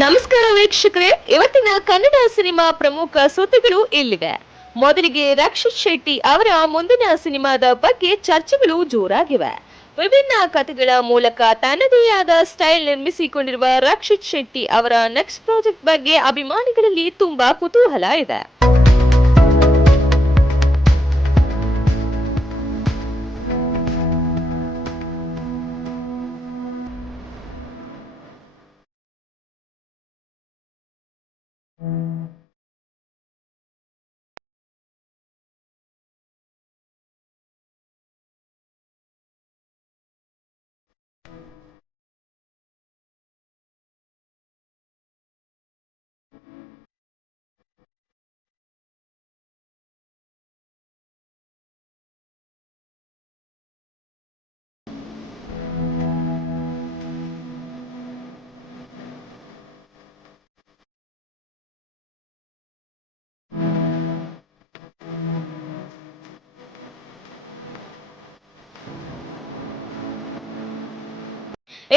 ನಮಸ್ಕಾರ ವೀಕ್ಷಕರೇ, ಇವತ್ತಿನ ಕನ್ನಡ ಸಿನಿಮಾ ಪ್ರಮುಖ ಸುದ್ದಿಗಳು ಇಲ್ಲಿವೆ. ಮೊದಲಿಗೆ ರಕ್ಷಿತ್ ಶೆಟ್ಟಿ ಅವರ ಮುಂದಿನ ಸಿನಿಮಾದ ಬಗ್ಗೆ ಚರ್ಚೆಗಳು ಜೋರಾಗಿವೆ. ವಿಭಿನ್ನ ಕಥೆಗಳ ಮೂಲಕ ತನ್ನದೇ ಆದ ಸ್ಟೈಲ್ ನಿರ್ಮಿಸಿಕೊಂಡಿರುವ ರಕ್ಷಿತ್ ಶೆಟ್ಟಿ ಅವರ ನೆಕ್ಸ್ಟ್ ಪ್ರಾಜೆಕ್ಟ್ ಬಗ್ಗೆ ಅಭಿಮಾನಿಗಳಲ್ಲಿ ತುಂಬಾ ಕುತೂಹಲ ಇದೆ.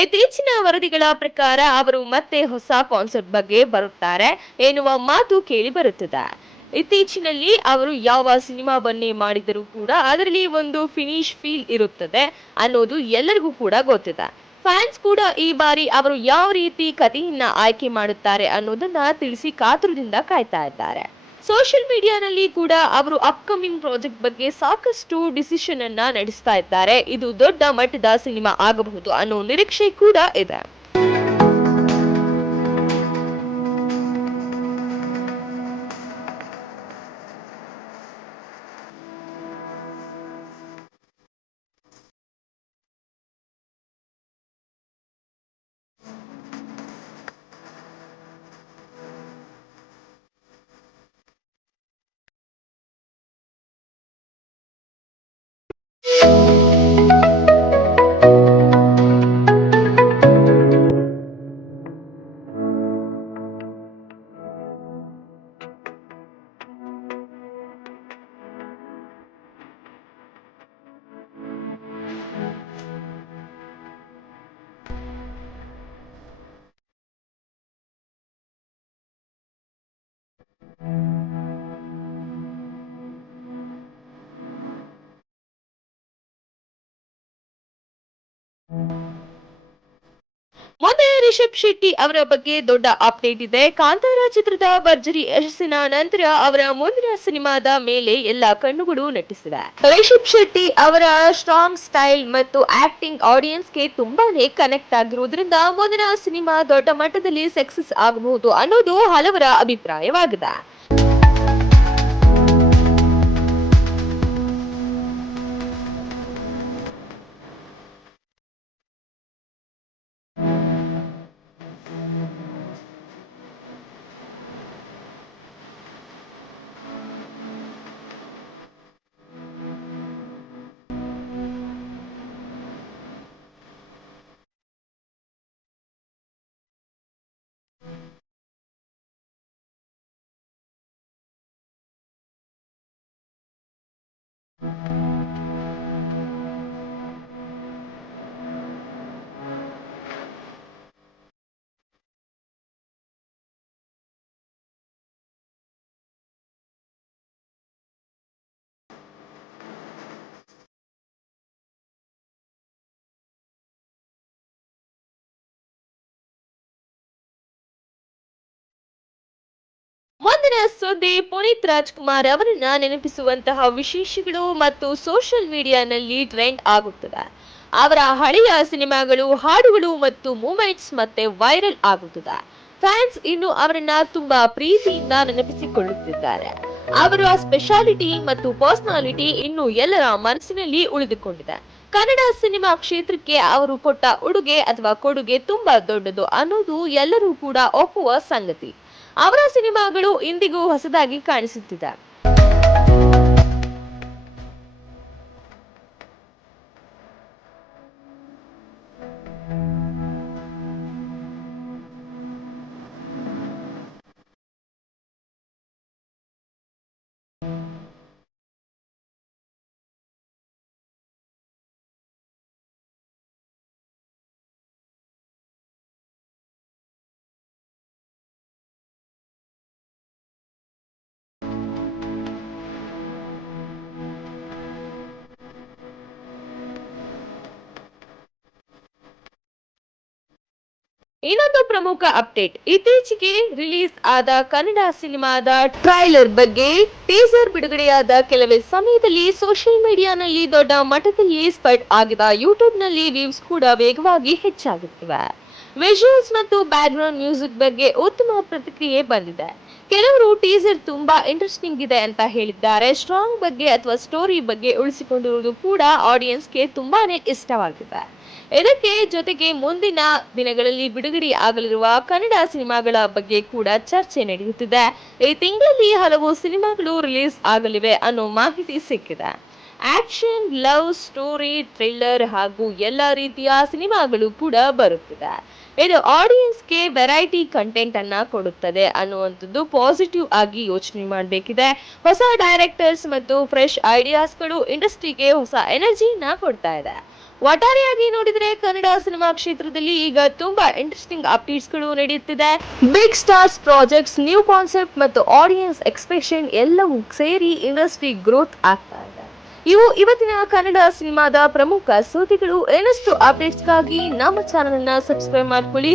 ಇತ್ತೀಚಿನ ವರದಿಗಳ ಪ್ರಕಾರ ಅವರು ಮತ್ತೆ ಹೊಸ ಕಾನ್ಸೆಪ್ಟ್ ಬಗ್ಗೆ ಬರುತ್ತಾರೆ ಎನ್ನುವ ಮಾತು ಕೇಳಿ ಬರುತ್ತದೆ. ಇತ್ತೀಚಿನಲ್ಲಿ ಅವರು ಯಾವ ಸಿನಿಮಾವನ್ನೇ ಮಾಡಿದರೂ ಕೂಡ ಅದರಲ್ಲಿ ಒಂದು ಫಿನಿಶ್ ಫೀಲ್ ಇರುತ್ತದೆ ಅನ್ನೋದು ಎಲ್ಲರಿಗೂ ಕೂಡ ಗೊತ್ತಿದೆ. ಫ್ಯಾನ್ಸ್ ಕೂಡ ಈ ಬಾರಿ ಅವರು ಯಾವ ರೀತಿ ಕಥೆಯನ್ನ ಆಯ್ಕೆ ಮಾಡುತ್ತಾರೆ ಅನ್ನೋದನ್ನ ತಿಳಿಸಿ ಕಾತುರದಿಂದ ಕಾಯ್ತಾ ಇದ್ದಾರೆ. ಸೋಷಿಯಲ್ ಮೀಡಿಯಾನಲ್ಲಿ ಕೂಡ ಅವರು ಅಪ್ಕಮಿಂಗ್ ಪ್ರಾಜೆಕ್ಟ್ ಬಗ್ಗೆ ಸಾಕಷ್ಟು ಡಿಸಿಷನ್ ಅನ್ನ ನಡೆಸ್ತಾ ಇದ್ದಾರೆ. ಇದು ದೊಡ್ಡ ಮಟ್ಟದ ಸಿನಿಮಾ ಆಗಬಹುದು ಅನ್ನೋ ನಿರೀಕ್ಷೆ ಕೂಡ ಇದೆ. ಮೊನ್ನೆ ರಿಷಬ್ ಶೆಟ್ಟಿ ಅವರ ಬಗ್ಗೆ ದೊಡ್ಡ ಅಪ್ಡೇಟ್ ಇದೆ. ಕಾಂತಾರ ಚಿತ್ರದ ಭರ್ಜರಿ ಯಶಸ್ಸಿನ ನಂತರ ಅವರ ಮುಂದಿನ ಸಿನಿಮಾದ ಮೇಲೆ ಎಲ್ಲ ಕಣ್ಣುಗಳು ನಟಿಸಿವೆ. ರಿಷಬ್ ಶೆಟ್ಟಿ ಅವರ ಸ್ಟ್ರಾಂಗ್ ಸ್ಟೈಲ್ ಮತ್ತು ಆಕ್ಟಿಂಗ್ ಆಡಿಯನ್ಸ್ಗೆ ತುಂಬಾನೇ ಕನೆಕ್ಟ್ ಆಗಿರುವುದರಿಂದ ಮುಂದಿನ ಸಿನಿಮಾ ದೊಡ್ಡ ಮಟ್ಟದಲ್ಲಿ ಸಕ್ಸಸ್ ಆಗಬಹುದು ಅನ್ನೋದು ಹಲವರ ಅಭಿಪ್ರಾಯವಾಗಿದೆ. ಮುಂದಿನ ಸುದ್ದಿ, ಪುನೀತ್ ರಾಜ್ಕುಮಾರ್ ಅವರನ್ನ ನೆನಪಿಸುವಂತಹ ವಿಶೇಷಗಳು ಮತ್ತು ಸೋಷಿಯಲ್ ಮೀಡಿಯಾನಲ್ಲಿ ಟ್ರೆಂಡ್ ಆಗುತ್ತದೆ. ಅವರ ಹಳೆಯ ಸಿನಿಮಾಗಳು, ಹಾಡುಗಳು ಮತ್ತು ಮೂಮೆಂಟ್ಸ್ ಮತ್ತೆ ವೈರಲ್ ಆಗುತ್ತದೆ. ಫ್ಯಾನ್ಸ್ ಇನ್ನು ಅವರನ್ನ ತುಂಬಾ ಪ್ರೀತಿಯಿಂದ ನೆನಪಿಸಿಕೊಳ್ಳುತ್ತಿದ್ದಾರೆ. ಅವರ ಸ್ಪೆಷಾಲಿಟಿ ಮತ್ತು ಪರ್ಸನಾಲಿಟಿ ಇನ್ನು ಎಲ್ಲರ ಮನಸ್ಸಿನಲ್ಲಿ ಉಳಿದುಕೊಂಡಿದೆ. ಕನ್ನಡ ಸಿನಿಮಾ ಕ್ಷೇತ್ರಕ್ಕೆ ಅವರು ಕೊಟ್ಟ ಉಡುಗೆ ಅಥವಾ ಕೊಡುಗೆ ತುಂಬಾ ದೊಡ್ಡದು ಅನ್ನೋದು ಎಲ್ಲರೂ ಕೂಡ ಒಪ್ಪುವ ಸಂಗತಿ. ಅವರ ಸಿನಿಮಾಗಳು ಇಂದಿಗೂ ಹೊಸದಾಗಿ ಕಾಣಿಸುತ್ತಿದೆ. ಇನ್ನೊಂದು ಪ್ರಮುಖ ಅಪ್ಡೇಟ್, ಇತ್ತೀಚೆಗೆ ರಿಲೀಸ್ ಆದ ಕನ್ನಡ ಸಿನಿಮಾದ ಟ್ರೈಲರ್ ಬಗ್ಗೆ ಟೀಸರ್ ಬಿಡುಗಡೆಯಾದ ಕೆಲವೇ ಸಮಯದಲ್ಲಿ ಸೋಷಿಯಲ್ ಮೀಡಿಯಾನಲ್ಲಿ ದೊಡ್ಡ ಮಟ್ಟದಲ್ಲಿ ಸ್ಪ್ರೆಡ್ ಆಗಿದ ಯೂಟ್ಯೂಬ್ನಲ್ಲಿ ವ್ಯೂಸ್ ಕೂಡ ವೇಗವಾಗಿ ಹೆಚ್ಚಾಗುತ್ತಿವೆ. ವಿಜುವಲ್ಸ್ ಮತ್ತು ಬ್ಯಾಕ್ಗ್ರೌಂಡ್ ಮ್ಯೂಸಿಕ್ ಬಗ್ಗೆ ಉತ್ತಮ ಪ್ರತಿಕ್ರಿಯೆ ಬಂದಿದೆ. ಕೆಲವರು ಟೀಸರ್ ತುಂಬಾ ಇಂಟ್ರೆಸ್ಟಿಂಗ್ ಇದೆ ಅಂತ ಹೇಳಿದ್ದಾರೆ. ಸ್ಟ್ರಾಂಗ್ ಬಗ್ಗೆ ಅಥವಾ ಸ್ಟೋರಿ ಬಗ್ಗೆ ಉಳಿಸಿಕೊಂಡಿರುವುದು ಕೂಡ ಆಡಿಯನ್ಸ್ಗೆ ತುಂಬಾನೇ ಇಷ್ಟವಾಗಿದೆ. ಇದಕ್ಕೆ ಜೊತೆಗೆ ಮುಂದಿನ ದಿನಗಳಲ್ಲಿ ಬಿಡುಗಡೆ ಆಗಲಿರುವ ಕನ್ನಡ ಸಿನಿಮಾಗಳ ಬಗ್ಗೆ ಕೂಡ ಚರ್ಚೆ ನಡೆಯುತ್ತಿದೆ. ಈ ತಿಂಗಳಲ್ಲಿ ಹಲವು ಸಿನಿಮಾಗಳು ರಿಲೀಸ್ ಆಗಲಿವೆ ಅನ್ನೋ ಮಾಹಿತಿ ಸಿಕ್ಕಿದೆ. ಆಕ್ಷನ್, ಲವ್ ಸ್ಟೋರಿ, ಥ್ರಿಲ್ಲರ್ ಹಾಗೂ ಎಲ್ಲ ರೀತಿಯ ಸಿನಿಮಾಗಳು ಕೂಡ ಬರುತ್ತಿದೆ. ಇದು ಆಡಿಯನ್ಸ್ಗೆ ವೆರೈಟಿ ಕಂಟೆಂಟ್ ಅನ್ನ ಕೊಡುತ್ತದೆ ಅನ್ನುವಂಥದ್ದು ಪಾಸಿಟಿವ್ ಆಗಿ ಯೋಚನೆ ಮಾಡಬೇಕಿದೆ. ಹೊಸ ಡೈರೆಕ್ಟರ್ಸ್ ಮತ್ತು ಫ್ರೆಶ್ ಐಡಿಯಾಸ್ಗಳು ಇಂಡಸ್ಟ್ರಿಗೆ ಹೊಸ ಎನರ್ಜಿನ ಕೊಡ್ತಾ ಇದೆ. ಒಟ್ಟಾರೆಯಾಗಿ ನೋಡಿದ್ರೆ ಕನ್ನಡ ಸಿನಿಮಾ ಕ್ಷೇತ್ರದಲ್ಲಿ ಈಗ ತುಂಬಾ ಇಂಟ್ರೆಸ್ಟಿಂಗ್ ಅಪ್ಡೇಟ್ಸ್ಗಳು ನಡೆಯುತ್ತಿದೆ. Big stars projects, new concept ಮತ್ತು ಆಡಿಯನ್ಸ್ ಎಕ್ಸ್ಪೆಕ್ಷನ್ ಎಲ್ಲವೂ ಸೇರಿ ಇಂಡಸ್ಟ್ರಿ ಗ್ರೋತ್ ಆಗ್ತಾ ಇದೆ. ಇವು ಇವತ್ತಿನ ಕನ್ನಡ ಸಿನಿಮಾದ ಪ್ರಮುಖ ಸುದ್ದಿಗಳು. ಇನ್ನಷ್ಟು ಅಪ್ಡೇಟ್ಸ್ಗಾಗಿ ನಮ್ಮ ಚಾನೆಲ್ ಅನ್ನ ಸಬ್ಸ್ಕ್ರೈಬ್ ಮಾಡ್ಕೊಳ್ಳಿ.